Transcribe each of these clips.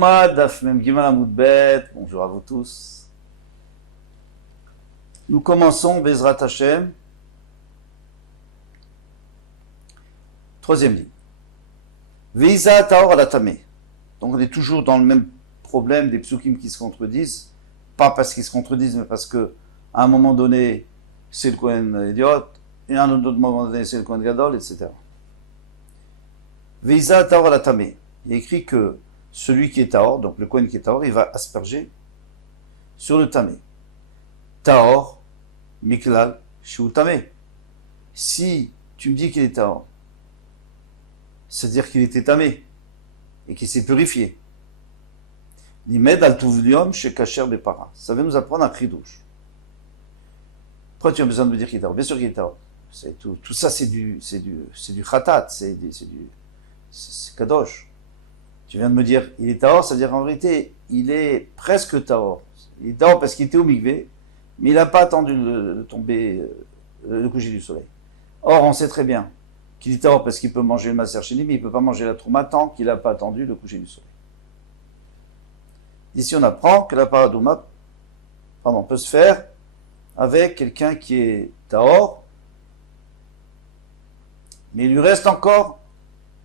Yoma Daf Mem Gimel Amud Bet. Bonjour à vous tous. Nous commençons Bezrat Hashem. Troisième ligne. Veisa Taor Alatame. Donc on est toujours dans le même problème des psukim qui se contredisent. Pas parce qu'ils se contredisent, mais parce que à un moment donné, c'est le Kohen idiot, et à un autre moment donné, c'est le Kohen Gadol, etc. Veisa Taor Alatame. Il est écrit que celui qui est Taor, donc le Kohen qui est Taor, il va asperger sur le Tamé. Taor, Miklal, Shu Tamé. Si tu me dis qu'il est Taor, c'est-à-dire qu'il était Tamé et qu'il s'est purifié. Nimed al Tuvlium chez Kacher Bepara. Ça va nous apprendre un chidouche. Pourquoi tu as besoin de me dire qu'il est Taor? Bien sûr qu'il est Taor. Tout ça, c'est du khatat, c'est kadosh. Tu viens de me dire, il est Taor, c'est-à-dire en vérité, il est presque Taor. Il est Taor parce qu'il était au Mikvé, mais il n'a pas attendu le coucher du soleil. Or, on sait très bien qu'il est Taor parce qu'il peut manger le Maser Sheni, mais il ne peut pas manger la Trouma tant qu'il n'a pas attendu le coucher du soleil. Ici, on apprend que la Paradouma peut se faire avec quelqu'un qui est Taor, mais il lui reste encore,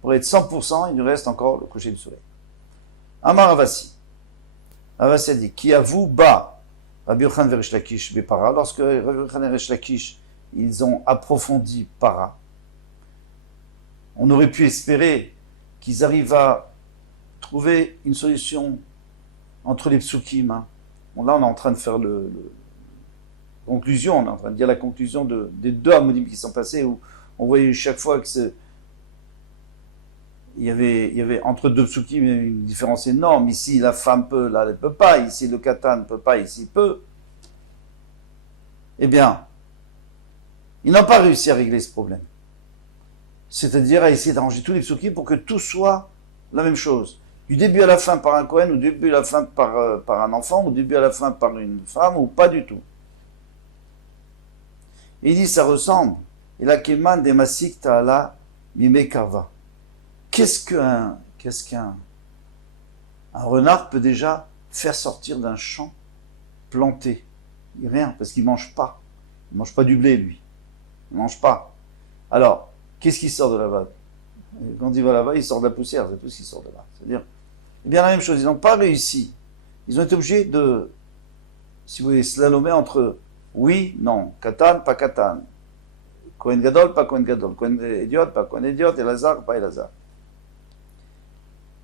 pour être 100%, il lui reste encore le coucher du soleil. Amar Avasi. Avasi a dit, qui avoue bas, Rabbi Yochanan Veresh Lakish Bepara, lorsque Rabbi Yochanan et Resh Lakish, ils ont approfondi Para, on aurait pu espérer qu'ils arrivent à trouver une solution entre les psukim. Là, on est en train de faire conclusion, on est en train de dire la conclusion des deux amodim qui sont passés, où on voyait chaque fois que il y avait entre deux psukim une différence énorme. Ici, la femme peut, là, elle ne peut pas. Ici, le katan ne peut pas, ici, il peut. Eh bien, ils n'ont pas réussi à régler ce problème. C'est-à-dire à essayer d'arranger tous les psukim pour que tout soit la même chose. Du début à la fin par un Kohen, ou du début à la fin par un enfant, ou du début à la fin par une femme, ou pas du tout. Et il dit, ça ressemble. Et la keman des masik ta'ala mimekava. Qu'est-ce qu'un renard peut déjà faire sortir d'un champ planté? Rien, parce qu'il ne mange pas. Il ne mange pas du blé, lui. Il ne mange pas. Alors, qu'est-ce qui sort de là-bas? Quand il va là-bas, il sort de la poussière, c'est tout ce qui sort de là. C'est-à-dire, eh bien la même chose, ils n'ont pas réussi. Ils ont été obligés de, si vous voulez, slalomer entre oui, non, katan, pas katan. Kohen gadol, pas Kohen gadol. Kohen idiot, pas Kohen idiot. Elazar, pas Elazar.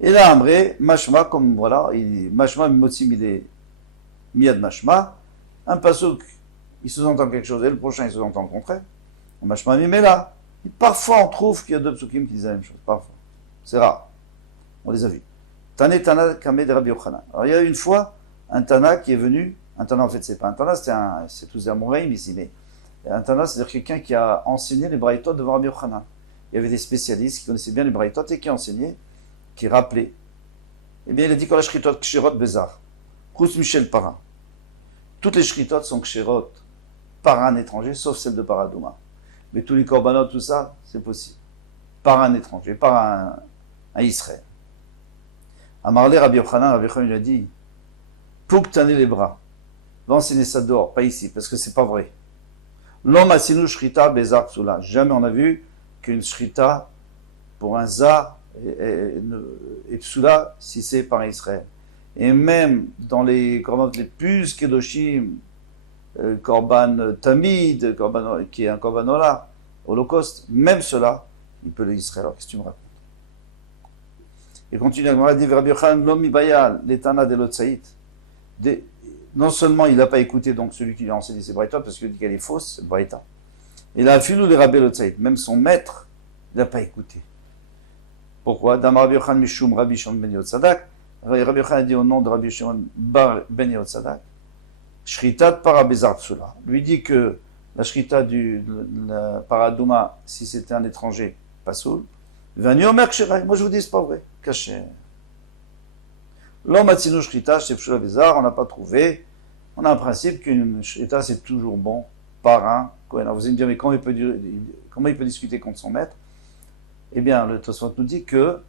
Et là, Amré, Mashma, comme voilà, Mashma, Motsim, il est Miad Mashma. Un pasouk, il sous-entend quelque chose, et le prochain, il sous-entend le contraire. Mashma, mais là, parfois, on trouve qu'il y a deux psukim qui disent la même chose. Parfois. C'est rare. On les a vus. Tane Tana Kameh de Rabbi Yochanan. Alors, il y a une fois un Tana qui est venu. Un Tana, en fait, c'est pas un Tana, c'est tous des Amouraïm ici, mais un Tana, c'est-à-dire quelqu'un qui a enseigné les Braïtot devant Rabbi Yochanan. Il y avait des spécialistes qui connaissaient bien les Braïtot et qui enseignaient, qui rappelait. Eh bien, il a dit que la shritot kshirot bezar. Kous Michel Para. Toutes les shritot sont kshirot par un étranger, sauf celle de Paradouma. Mais tous les korbanot, tout ça, c'est possible. Par un étranger, par un Israël. Amarle Rabbi Yochanan lui a dit, pour que tu les bras, va enseigner ça dehors, pas ici, parce que c'est pas vrai. L'homme asinu shrita bezar psula. Jamais on a vu qu'une shrita pour un zar et psula si c'est par Israël. Et même dans les korbanot les plus kedoshim, korban tamid, qui est un korbanola, holocauste, même cela, il peut l'Israël. Alors qu'est-ce que tu me racontes? Et continue à dire Rabbi Yochanan l'homme ibayal, l'étana de l'otsaït. Non seulement il n'a pas écouté donc celui qui lui a enseigné ses braïtot parce qu'il dit qu'elle est fausse, c'est braïta. Il a filou les rabbi l'otsaït, même son maître, il n'a pas écouté. Pourquoi? Dam Rabbi Yochanan Mishum Rabbi Shimon ben Yotzadak. Rabbi Yochanan dit au nom de Rabbi Shimon ben Yotzadak, Shritat para bezar psula. Lui dit que la shrita du paradouma, si c'était un étranger, pas soul. Vani omer ksherai. Moi je vous dis, c'est pas vrai. Caché. L'homme atzinu shrita, c'est psula bezar, on n'a pas trouvé. On a un principe qu'une shrita, c'est toujours bon par un Kohen. Alors vous allez me dire, mais comment il peut discuter contre son maître? Eh bien, le Tosfot nous dit que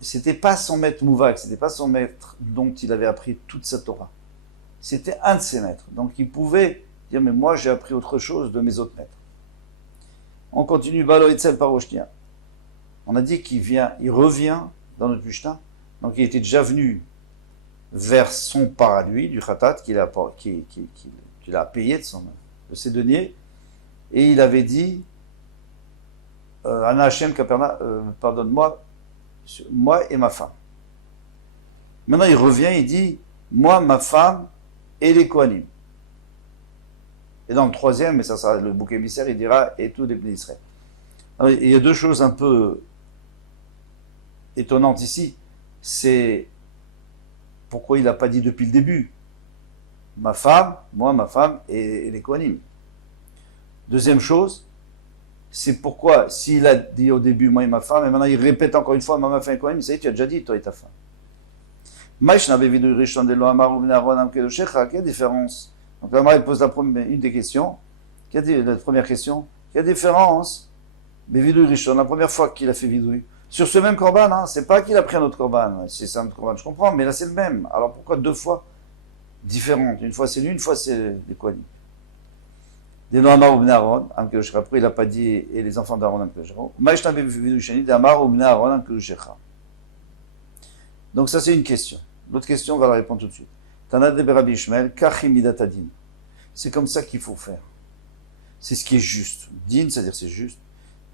c'était pas son maître Mouvak, c'était pas son maître dont il avait appris toute sa Torah. C'était un de ses maîtres. Donc il pouvait dire, mais moi j'ai appris autre chose de mes autres maîtres. On continue, Balo Etzel Paroshnia. On a dit il revient dans notre Mishnah. Donc il était déjà venu vers son part à lui, du khatat, qu'il a payé de ses deniers. Et il avait dit, Ana Hashem Kaperna, pardonne-moi, moi et ma femme. Maintenant il revient, il dit, moi, ma femme et les Kohanim. Et dans le troisième, mais ça sera le bouc émissaire, il dira, et tous les bénis d'Israël. Alors, il y a deux choses un peu étonnantes ici. C'est pourquoi il n'a pas dit depuis le début, ma femme, moi, ma femme et les Kohanim. Deuxième chose, c'est pourquoi, s'il a dit au début, moi et ma femme, et maintenant il répète encore une fois, ma femme et Kohanim, ça y est, tu as déjà dit, toi et ta femme. Quelle différence? Donc la Mara pose une des questions. La première question. Quelle différence? La première fois qu'il a fait vidouille. Sur ce même korban, hein, c'est pas qu'il a pris un autre korban. C'est un autre korban, je comprends, mais là c'est le même. Alors pourquoi deux fois différentes? Une fois c'est lui, une fois c'est les Kohanim. Des noms Amar ou Bnei Aaron, après il n'a pas dit et les enfants d'Aaron Donc ça c'est une question. L'autre question, on va la répondre tout de suite. Tana de Rabbi Ishmael, Kachimidatadin. C'est comme ça qu'il faut faire. C'est ce qui est juste. Din, c'est-à-dire c'est juste.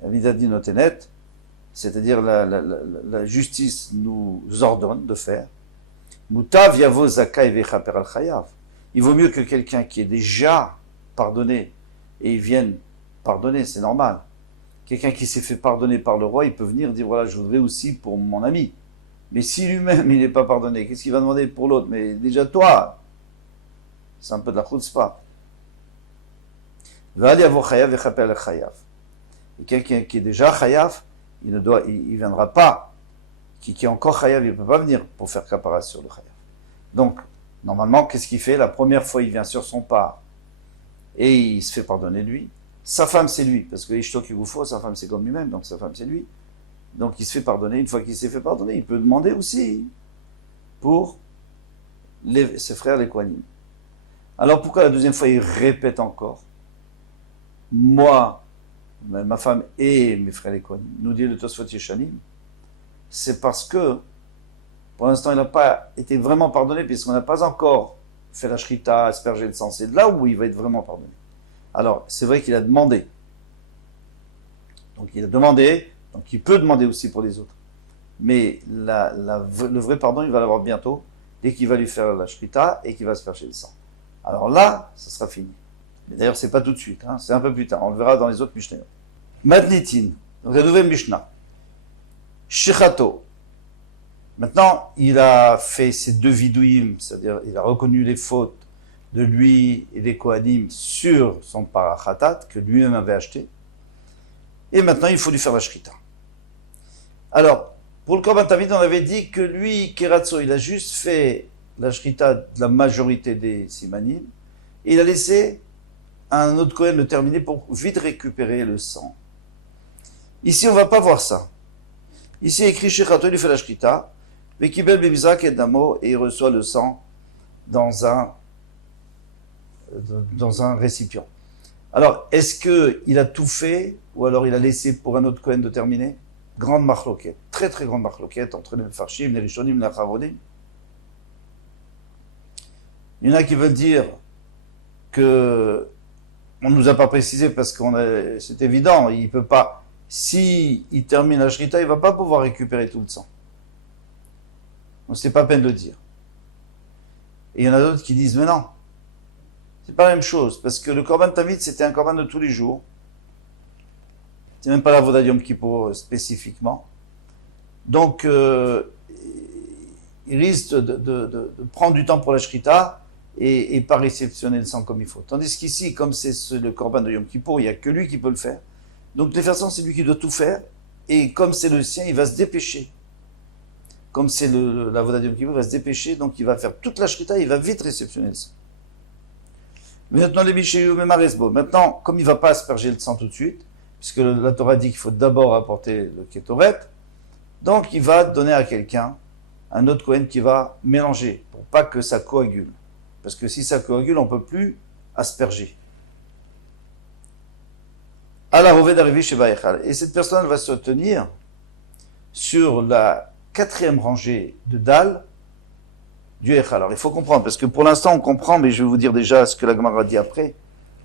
Midatadin notenet, c'est-à-dire la justice nous ordonne de faire. Mutav yavo zakai vechaper al chayav. Il vaut mieux que quelqu'un qui est déjà pardonné et il vienne pardonner, c'est normal. Quelqu'un qui s'est fait pardonner par le roi, il peut venir dire voilà, je voudrais aussi pour mon ami. Mais si lui-même il n'est pas pardonné, qu'est-ce qu'il va demander pour l'autre? Mais déjà toi, c'est un peu de la chutzpah. Et quelqu'un qui est déjà chayav, il viendra pas. Qui est encore chayav, il ne peut pas venir pour faire kapara sur le chayav. Donc, normalement, qu'est-ce qu'il fait? La première fois, il vient sur son pas et il se fait pardonner lui. Sa femme, c'est lui, parce que Ishto Kigufo, sa femme, c'est comme lui-même, donc sa femme, c'est lui. Donc il se fait pardonner. Une fois qu'il s'est fait pardonner, il peut demander aussi pour ses frères les Kohanim. Alors pourquoi la deuxième fois il répète encore? Moi, ma femme et mes frères les Kohanim. Nous dit le Tosfot Yeshanim. C'est parce que pour l'instant il n'a pas été vraiment pardonné puisqu'on n'a pas encore fait la shrita, asperger le sang. C'est là où il va être vraiment pardonné. Alors c'est vrai qu'il a demandé. Donc il a demandé. Donc il peut demander aussi pour les autres. Mais le vrai pardon, il va l'avoir bientôt, dès qu'il va lui faire la shrita et qu'il va se faire chez le sang. Alors là, ça sera fini. Mais d'ailleurs, c'est pas tout de suite, hein, c'est un peu plus tard. On le verra dans les autres Mishnayot. Matnitin, donc la nouvelle Mishnah. Shechato. Maintenant, il a fait ses deux vidouim, c'est-à-dire il a reconnu les fautes de lui et des Kohanim sur son parachatat que lui-même avait acheté. Et maintenant, il faut lui faire la shrita. Alors, pour le Korban Tamid, on avait dit que lui, Keratso, il a juste fait la shrita de la majorité des simanim, et il a laissé un autre Kohen le terminer pour vite récupérer le sang. Ici, on ne va pas voir ça. Ici, il écrit Shechato, il lui fait la shrita, Vekibel Bebizrak et Damo, et il reçoit le sang dans un récipient. Alors, est-ce qu'il a tout fait, ou alors il a laissé pour un autre Kohen de terminer? Grande marloquette, très très grande marloquette entre les Mefarshim, les Rishonim, les Achavonim. Il y en a qui veulent dire que on ne nous a pas précisé parce que c'est évident, il peut pas. Si il termine la shrita, il ne va pas pouvoir récupérer tout le sang. Donc c'est pas peine de le dire. Et il y en a d'autres qui disent mais non, c'est pas la même chose parce que le Korban Tamid c'était un Korban de tous les jours. C'est même pas la Voda Yom Kippour spécifiquement. Donc, il risque de prendre du temps pour la Shrita et pas réceptionner le sang comme il faut. Tandis qu'ici, comme c'est le Korban de Yom Kippour, il n'y a que lui qui peut le faire. Donc, de toute façon, c'est lui qui doit tout faire. Et comme c'est le sien, il va se dépêcher. Comme c'est la Voda Yom Kippour, il va se dépêcher. Donc, il va faire toute la Shrita et il va vite réceptionner le sang. Maintenant, les Mishéyu Memaresbo. Maintenant, comme il ne va pas asperger le sang tout de suite, puisque la Torah dit qu'il faut d'abord apporter le Kétoret, Donc il va donner à quelqu'un, un autre Kohen qui va mélanger, pour pas que ça coagule. Parce que si ça coagule, on ne peut plus asperger. À la revée d'arriver chez Baïchal. Et cette personne va se tenir sur la 4e rangée de dalles du Echal. Alors il faut comprendre, parce que pour l'instant on comprend, mais je vais vous dire déjà ce que la Gemara dit après.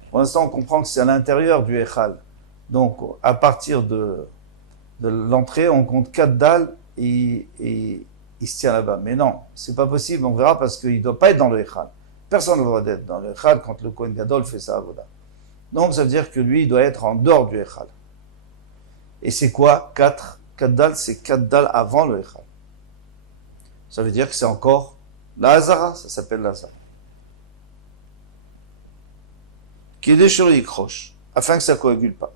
Pour l'instant on comprend que c'est à l'intérieur du Echal. Donc à partir de l'entrée, on compte 4 dalles et il se tient là-bas. Mais non, c'est pas possible, on verra, parce qu'il ne doit pas être dans le Echal. Personne ne doit être dans le Echal quand le Kohen Gadol fait sa avoda. Donc ça veut dire que lui, il doit être en dehors du Echal. Et c'est quoi 4 dalles, c'est 4 dalles avant le Echal. Ça veut dire que c'est encore la Hazara, ça s'appelle la Hazara. Qui est déchiré croche, afin que ça ne coagule pas.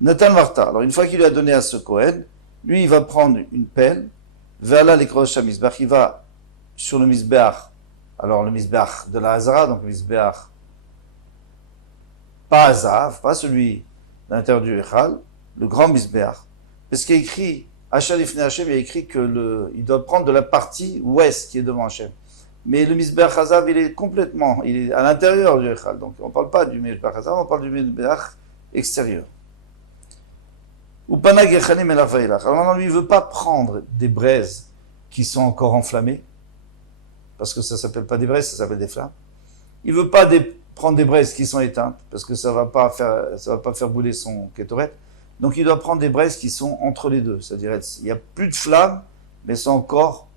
Nathan Marta, alors une fois qu'il lui a donné à ce Kohen, lui il va prendre une pelle, vers là les croches à Misbach, il va sur le Misbach, alors le Misbach de la Hazara, donc le Misbach pas Hazav, pas celui de l'intérieur du Echal, le grand Misbach, parce qu'il y a écrit, Hachal Ifne Hashem, il y a écrit il doit prendre de la partie ouest qui est devant Hashem. Mais le Misbach Hazav, il est à l'intérieur du Echal, donc on ne parle pas du Misbach Hazav, on parle du Misbach extérieur. Ou Panag Echanim El Availach. Alors maintenant, lui, il ne veut pas prendre des braises qui sont encore enflammées, parce que ça ne s'appelle pas des braises, ça s'appelle des flammes. Il ne veut pas prendre des braises qui sont éteintes, parce que ça va pas faire bouler son kétoret. Donc il doit prendre des braises qui sont entre les deux. C'est-à-dire, il n'y a plus de flammes, mais sont encore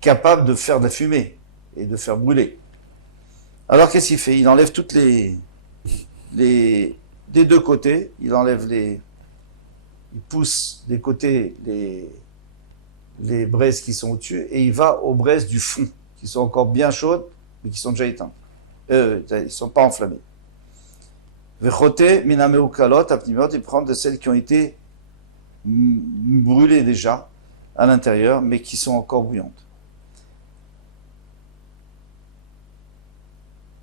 capables de faire de la fumée et de faire brûler. Alors qu'est-ce qu'il fait? Il enlève toutes des deux côtés, il pousse des côtés les braises qui sont au-dessus, et il va aux braises du fond, qui sont encore bien chaudes, mais qui sont déjà éteintes. Ils ne sont pas enflammés. Vechoté, minameu kalot, apnimot, il prend de celles qui ont été brûlées déjà à l'intérieur, mais qui sont encore bouillantes.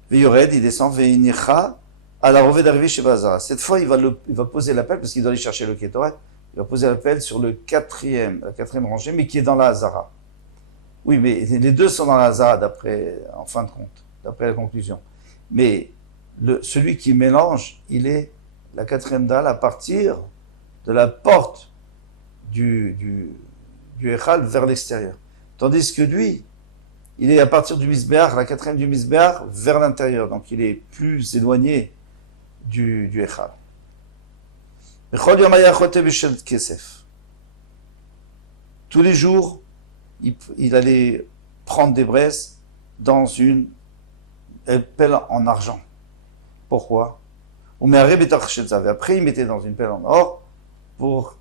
Veyored, il descend, veinicha, à la revée d'arrivée chez Bazara. Cette fois, il va poser la pelle, parce qu'il doit aller chercher le kétoret, il va poser la pelle sur la quatrième rangée, mais qui est dans la Hazara. Oui, mais les deux sont dans la Hazara, en fin de compte, d'après la conclusion. Mais celui qui mélange, il est la 4e dalle à partir de la porte du Echal vers l'extérieur. Tandis que lui, il est à partir du Misbéach, la 4e du Misbéach, vers l'intérieur. Donc il est plus éloigné du Echal. Tous les jours, il allait prendre des braises dans une pelle en argent. Pourquoi? Après, il mettait dans une pelle en or pour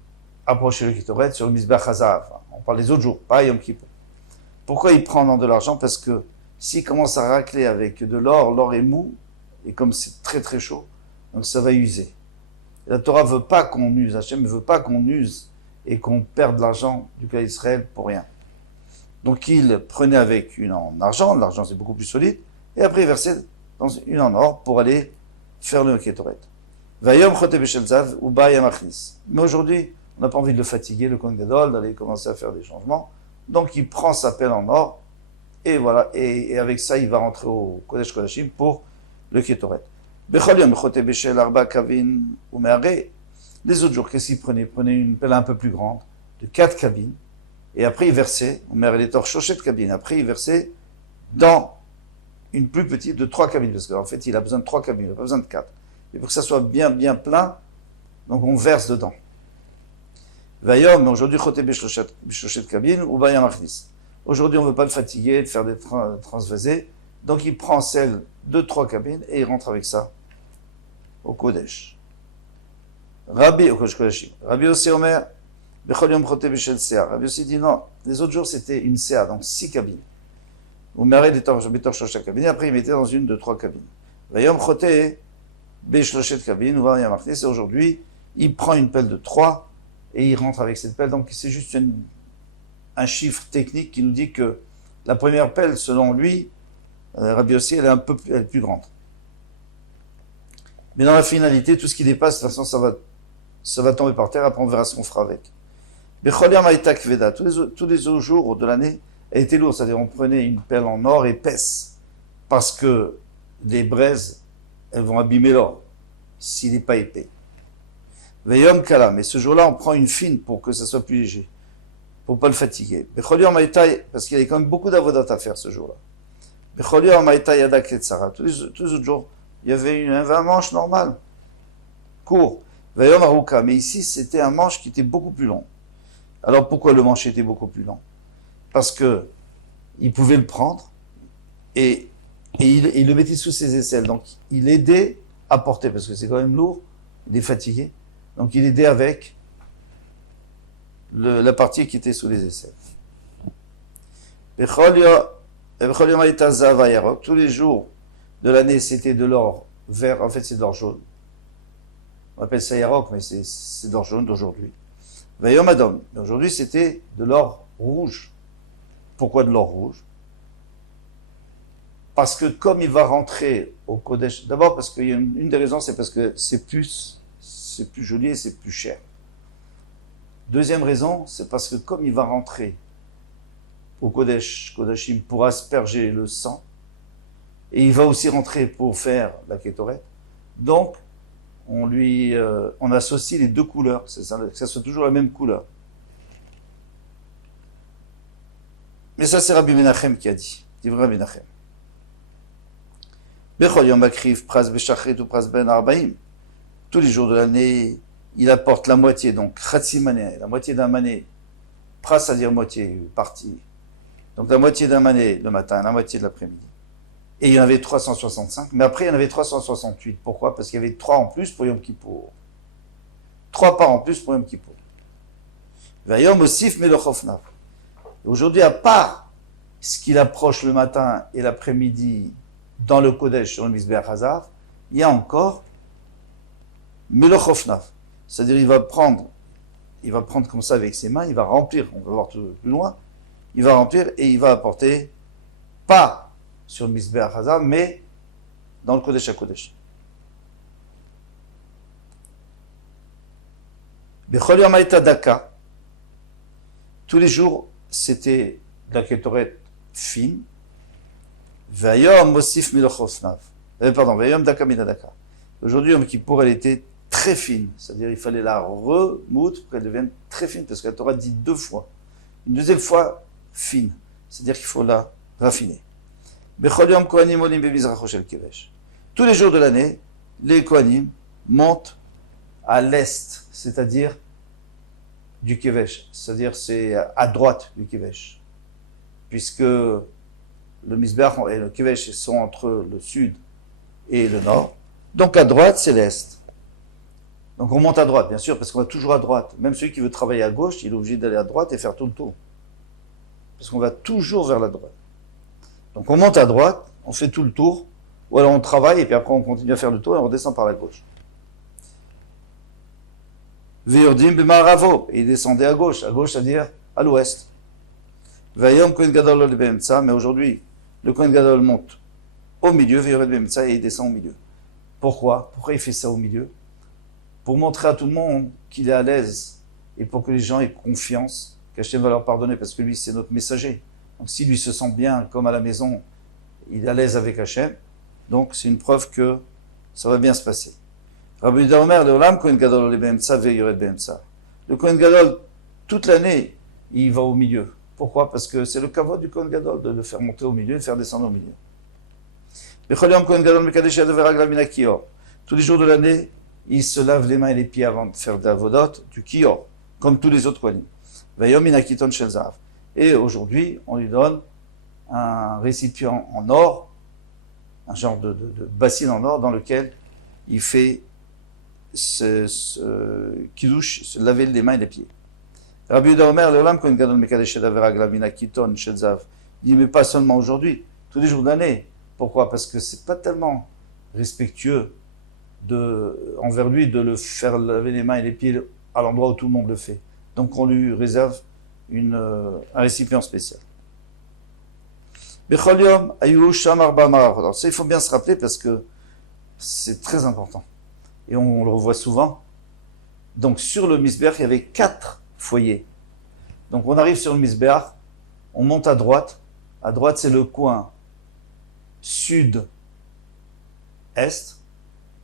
approcher le kétoret sur le Misbach Hazav. On parle des autres jours, pas Yom Kippur. Pourquoi il prend dans de l'argent? Parce que s'il commence à racler avec de l'or est mou, et comme c'est très très chaud, donc ça va user. Et la Torah ne veut pas qu'on use, Hachem ne veut pas qu'on use et qu'on perde l'argent du cas d'Israël pour rien. Donc il prenait avec une en argent, l'argent c'est beaucoup plus solide, et après il versait dans une en or pour aller faire le kétoret. Mais aujourd'hui, on n'a pas envie de le fatiguer, le Kohen Gadol, d'aller commencer à faire des changements. Donc il prend sa pelle en or, et voilà, et avec ça il va rentrer au Kodesh Kodashim pour le kétoret. Les autres jours, qu'est-ce qu'il prenait? Il prenait une pelle un peu plus grande, de 4 cabines, et après il versait, après il versait dans une plus petite de 3 cabines, parce qu'en fait il a besoin de 3 cabines, il n'a pas besoin de 4. Et pour que ça soit bien plein, donc on verse dedans. Vayom, mais aujourd'hui, aujourd'hui on ne veut pas le fatiguer, de faire des transvasés, donc il prend celle de 3 cabines et il rentre avec ça au Kodesh. Rabbi aussi Omer, Rabbi aussi dit non, les autres jours c'était une CA, donc 6 cabines. Vous marrez des chaque cabine, et après il mettait dans une de 3 cabines. Vayom choté, Béchlochet cabine, ou Yam Achnis, et aujourd'hui il prend une pelle de 3 et il rentre avec cette pelle. Donc c'est juste un chiffre technique qui nous dit que la première pelle, selon lui, Rabbi Yossi, elle est plus grande. Mais dans la finalité, tout ce qui dépasse, de toute façon, ça va tomber par terre, après on verra ce qu'on fera avec. Bechol Yom Haïta Kveda. Tous les autres jours de l'année, elle était lourde. C'est-à-dire, on prenait une pelle en or épaisse. Parce que les braises, elles vont abîmer l'or. S'il n'est pas épais. Veyom Kala. Mais ce jour-là, on prend une fine pour que ça soit plus léger. Pour pas le fatiguer. Bechol Yom Haïta, parce qu'il y avait quand même beaucoup d'avodat à faire ce jour-là. Bechol Yom Haïta Yadak Etzara. Tous les autres jours, il y avait un manche normal. Court. Veyom Aruka. Mais ici, c'était un manche qui était beaucoup plus long. Alors pourquoi le manche était beaucoup plus long? Parce que il pouvait le prendre et il le mettait sous ses aisselles. Donc il aidait à porter, parce que c'est quand même lourd, il est fatigué. Donc il aidait avec la partie qui était sous les aisselles. Tous les jours de l'année, c'était de l'or vert, en fait c'est de l'or jaune. On appelle ça yarok, mais c'est de l'or jaune d'aujourd'hui. Vayom Adom. Aujourd'hui, c'était de l'or rouge. Pourquoi de l'or rouge? Parce que comme il va rentrer au Kodesh, d'abord parce qu'il y a une des raisons, c'est parce que c'est plus joli et c'est plus cher. Deuxième raison, c'est parce que comme il va rentrer au Kodashim pour asperger le sang, et il va aussi rentrer pour faire la Kétoret, donc on associe les deux couleurs, que ça soit toujours la même couleur. Mais ça, c'est Rabbi Menachem qui a dit. C'est vrai, Rabbi Menachem. Bechol Yom Akriv, Pras Beshachrit ou Pras Ben Arbaim. Tous les jours de l'année, il apporte la moitié, donc Khatsi Mané, la moitié d'un mané. Pras, c'est-à-dire moitié, partie. Donc la moitié d'un mané le matin, la moitié de l'après-midi. Et il y en avait 365, mais après il y en avait 368. Pourquoi? Parce qu'il y avait 3 en plus pour Yom Kippour. 3 parts en plus pour Yom Kippour. Vayom Osif Melochofnav. Aujourd'hui, à part ce qu'il approche le matin et l'après-midi dans le Kodesh sur le Mizbeach Hazar, il y a encore Melochofnav. C'est-à-dire il va prendre comme ça avec ses mains, il va remplir, on va voir tout plus loin, il va remplir et il va apporter pas sur le Mizbeach Hazar, mais dans le Kodesh HaKodesh. Bechol Yom Haïta Daka. Tous les jours, c'était de la Kétoret fine. Vayom Mosif Milochosnav. Vayom Daka Minadaka. Aujourd'hui, Yom Kippour, elle était très fine. C'est-à-dire, il fallait la remoudre pour qu'elle devienne très fine, parce que la Torah dit 2 fois. Une deuxième fois, fine. C'est-à-dire qu'il faut la raffiner. Bechol Yom Kohanim Olim Bemizracho Shel Kevesh. Tous les jours de l'année, les Kohanim montent à l'est, c'est-à-dire du Kevesh, c'est-à-dire c'est à droite du Kevesh, puisque le Mizbeach et le Kevesh sont entre le sud et le nord, donc à droite c'est l'est. Donc on monte à droite, bien sûr, parce qu'on va toujours à droite. Même celui qui veut travailler à gauche, il est obligé d'aller à droite et faire tout le tour, parce qu'on va toujours vers la droite. Donc on monte à droite, on fait tout le tour, ou alors on travaille et puis après on continue à faire le tour et on redescend par la gauche. Veyordim b'ma'aravo, et il descendait à gauche, c'est-à-dire à l'ouest. Vayom Kohen Gadol le Be'emtsa, mais aujourd'hui, le Kohen Gadol monte au milieu, Veyored Be'emtsa, et il descend au milieu. Pourquoi il fait ça au milieu? Pour montrer à tout le monde qu'il est à l'aise, et pour que les gens aient confiance, qu'Hachem va leur pardonner, parce que lui, c'est notre messager. Donc si lui se sent bien, comme à la maison, il est à l'aise avec Hachem, donc c'est une preuve que ça va bien se passer. Rabbi Yehuda Omer, le Olam Kohen Gadol le Be'emtsa ve'yored Be'emtsa. Le Kohen Gadol, toute l'année, il va au milieu. Pourquoi? Parce que c'est le kavod du Kohen Gadol de le faire monter au milieu et de faire descendre au milieu. Bechol Yom Kohen Gadol mekadesh yadav v'raglav min ha-kior. Tous les jours de l'année, il se lave les mains et les pieds avant de faire d'avodot, du kior, comme tous les autres Kohanim. Vayom min ha-kiton shel zahav. Et aujourd'hui, on lui donne un récipient en or, un genre de bassine en or dans lequel il fait kiddush, se laver les mains et les pieds. Rabbi Yehuda Omer, le Olam Kohen Gadol mekadesh yadav v'raglav min ha-kiton shel zahav. Il dit, mais pas seulement aujourd'hui, tous les jours de l'année. Pourquoi? Parce que c'est pas tellement respectueux envers lui de le faire laver les mains et les pieds à l'endroit où tout le monde le fait. Donc on lui réserve un récipient spécial. Bechol Yom Ayu Sham Arba Marachot. Alors ça, il faut bien se rappeler parce que c'est très important. Et on le revoit souvent. Donc sur le Mizbeach, il y avait 4 foyers. Donc on arrive sur le Mizbeach, on monte à droite. À droite, c'est le coin sud-est.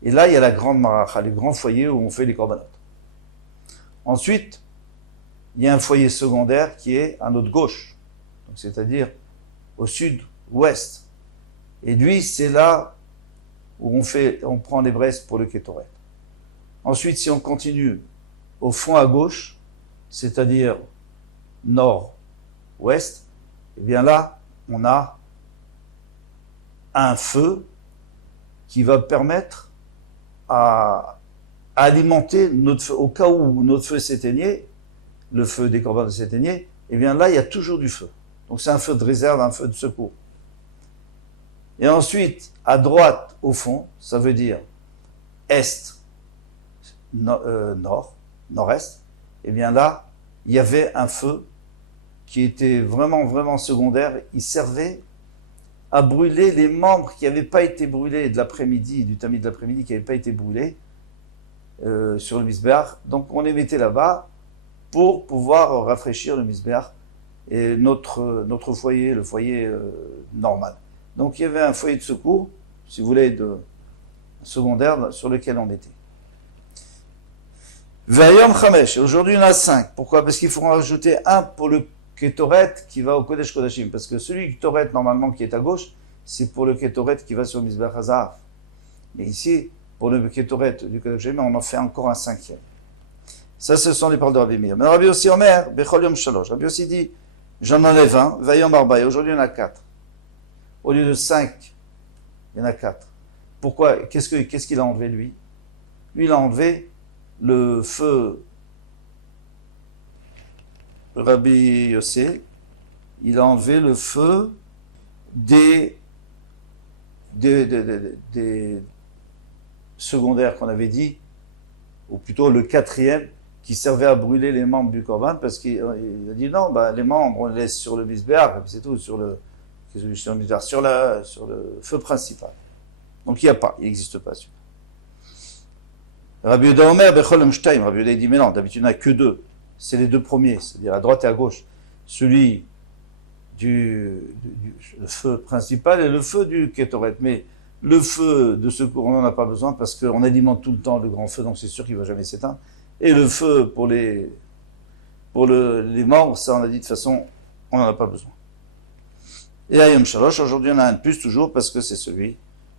Et là, il y a la grande maracha, le grand foyer où on fait les korbanot. Ensuite, il y a un foyer secondaire qui est à notre gauche, donc c'est-à-dire au sud-ouest. Et lui, c'est là où on prend les braises pour le Kétoret. Ensuite, si on continue au fond à gauche, c'est-à-dire nord-ouest, et bien là, on a un feu qui va permettre à alimenter notre feu. Au cas où notre feu s'éteignait, le feu des korbanos s'éteignait, et bien là, il y a toujours du feu. Donc c'est un feu de réserve, un feu de secours. Et ensuite, à droite, au fond, ça veut dire est, nord, nord-est, et bien là, il y avait un feu qui était vraiment, vraiment secondaire. Il servait à brûler les membres qui n'avaient pas été brûlés de l'après-midi, du tamis de l'après-midi, qui n'avaient pas été brûlés sur le Mizbeach. Donc on les mettait là-bas pour pouvoir rafraîchir le Mizbeach et notre foyer, le foyer normal. Donc il y avait un foyer de secours, si vous voulez, secondaire sur lequel on était. Vayom Chamesh, aujourd'hui on a 5. Pourquoi? Parce qu'il faut en rajouter un pour le Kétoret qui va au Kodesh Kodashim. Parce que celui Kétoret, normalement, qui est à gauche, c'est pour le Kétoret qui va sur le Mizbeach HaZahav. Mais ici, pour le Kétoret du Kodesh Kodashim, on en fait encore un 5e. Ça, ce sont les paroles de Rabbi Meir. Mais Rabbi aussi Omer, Bechol Yom Shalosh. Rabbi aussi dit, j'en enlève un, Vayom Arbaï. Aujourd'hui, il y en a 4. Au lieu de 5, il y en a 4. Pourquoi? Qu'est-ce qu'il a enlevé, lui? Lui, il a enlevé le feu Rabbi Yossé, il a enlevé le feu des secondaires qu'on avait dit, ou plutôt le 4e, qui servait à brûler les membres du Korban, parce qu'il a dit non, les membres on les laisse sur le Mizbeach, et puis c'est tout, sur le feu principal. Donc il n'existe pas celui-là. Rabbi Yehuda Omer, Bechol Mshtaim, Rabbi Yehuda dit mais non, d'habitude il n'y en a que 2. C'est les 2 premiers, c'est-à-dire à droite et à gauche. Celui le feu principal et le feu du Kétoret. Mais le feu de secours, on n'en a pas besoin parce qu'on alimente tout le temps le grand feu, donc c'est sûr qu'il ne va jamais s'éteindre. Et le feu pour les membres, ça on a dit de toute façon, on n'en a pas besoin. Et à Yom Shalosh, aujourd'hui on a un de plus toujours parce que c'est celui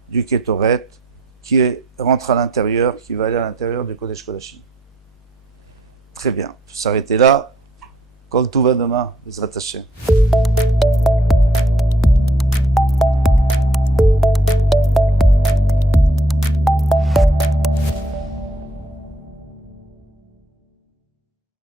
du Kétoret qui rentre à l'intérieur, qui va aller à l'intérieur du Kodesh Kodashim. Très bien, il faut s'arrêter là. Kol Tuva demain, Bezrat Hashem.